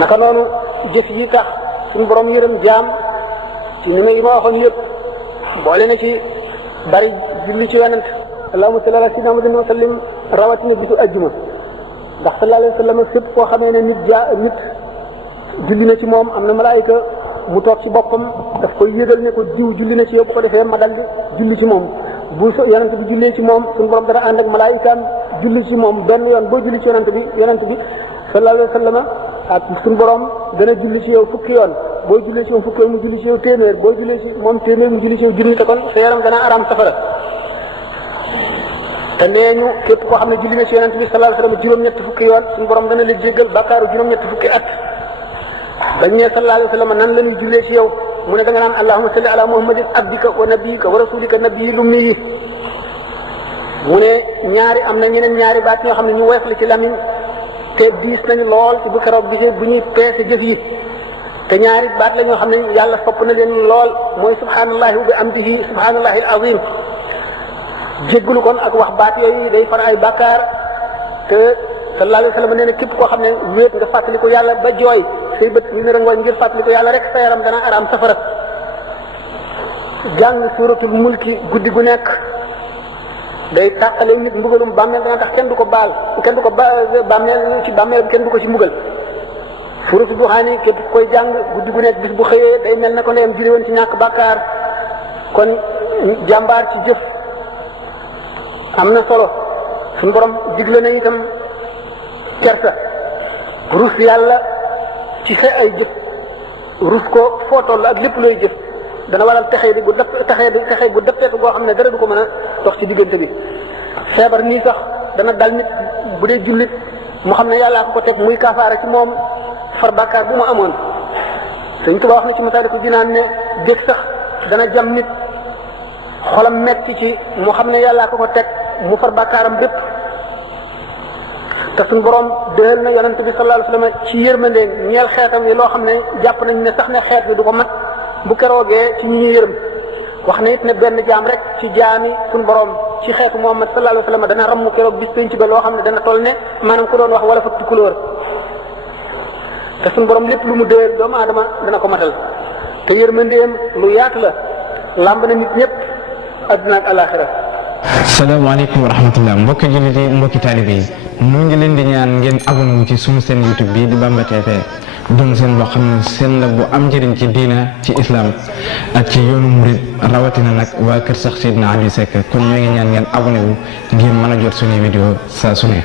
naka noonu jëf yi tax suñu borom yërëm jaam ci ni ma waxoon yëpp boole na ci bari julli ci yonent allahumma salli ala sayyidina Muhammadin wa sallim rawatina bisu ajjuma ndax sallallahu alayhi wa sallam fépp koo xamee ne nit julli na ci moom am na malaayika mu toog ci boppam daf koy yëgal ne ko diw julli na ci yow bu ko defee ma daldi julli ci moom bu yonent bi jullee ci moom suñu borom dana ànd ak malaayikaam julli ci moom benn yoon boo julli ci yonent bi sallallahu alayhi wa sallam ak suñu borom dana julli ci yow fukki yoon boo jullee ci moom fukki yoon mu julli ci yow téeméer boo jullee ci moom téeméer mu julli ci yow junni te kon sa yaram dana araam safara te nee ñu képp koo xam ne julli nga ci yonent bi sallallahu alayhi wa sallam juróom-ñetti fukki yoon suñu borom dana la jéggal bàkkaaru juróom-ñetti fukki at bañ ne sallallahu alayhi wa sallam nan la ñuy jullee ci yow mu ne da nga naan allahumma salli ala muhammadin abdika wa nabiyika wa rasulika nabiyil ummi mu ne am na ñeneen ñaari baat yoo xam ne ñu woyof la ci lamiñ te diis nañu lool ci bu keroog gisee bu ñuy peese jëf yi te ñaari baat la ñoo xam ne yàlla sopp na leen lool mooy subhanallahi wa bi amdihi subhanallahi al azim jéggulu kon ak wax baat yooyu day far ay bàkkaar te sallallahu alayhi wa sallam nee na képp koo xam ne wéet nga fàttali ko yàlla ba jooy say bët yu ne rangooñ ngir fàttali ko yàlla rek sa yaram dana araam safara jàng suratul mulki guddi gu nekk day tàqale nit mbugalum bàmmeel dana tax kenn du ko bàmmeel ci bàmmeel kenn du ko ci mbugal suratul duxaani képp koy jàng guddi gu nekk bis bu xëyee day mel na ko ndeyam jëlee woon ci ñàkk bàkkaar kon jàmbaar ci jëf am na solo suñu borom digle na itam kersa rus yàlla ci sa ay jëf rus ko foo toll ak lépp looy jëf dana waral texee bu dëppeeku boo xam ne dara du ko mën a dox ci diggante bi feebar nii sax dana dal nit bu dee jullit mu xam ne yàllaa ko teg muy kaafaara ci moom far bàkkaar bu mu amoon Sëñ Tuubaa wax na ci Masaalikul Jinaan ne dégg sax dana jam nit xolam metti ci mu xam ne yàllaa ko teg mu far bàkkaaram bépp te suñu borom dëhal na yonent bi sallallahu alayhi wasallam ci yërmandeen ñeel xeetam yi loo xam ne jàpp nañ ne sax ne xeet bi du ko mat bu keroogee ci ñi ñuy yërëm wax na it ne benn jaam rek ci jaami suñu borom ci xeetu Muhammad sallallahu alayhi wasallam dana ramm keroog bis penc ba loo xam ne dana toll ne maanaam ku doon wax wala fa tukulóor te suñu borom lépp lu mu dëhal doomu aadama dana ko matal te yërmandeem lu yaatu la làmb na nit ñëpp adduna ak alaxira. salaamaaleykum wa rahmatullah mbokki jullit yi mbokki taalibe yi mu ngi leen di ñaan ngeen abonné wu ci sunu seen YouTube bii di Bamba TV doon seen boo xam ne seen la bu am njëriñ ci diina ci islam ak ci yoonu murid rawatina nag waa kër sax Seydina Aliou Seck kon ñoo ngi ñaan ngeen abonné wu ngir mën a jot suñuy vidéo saa su ne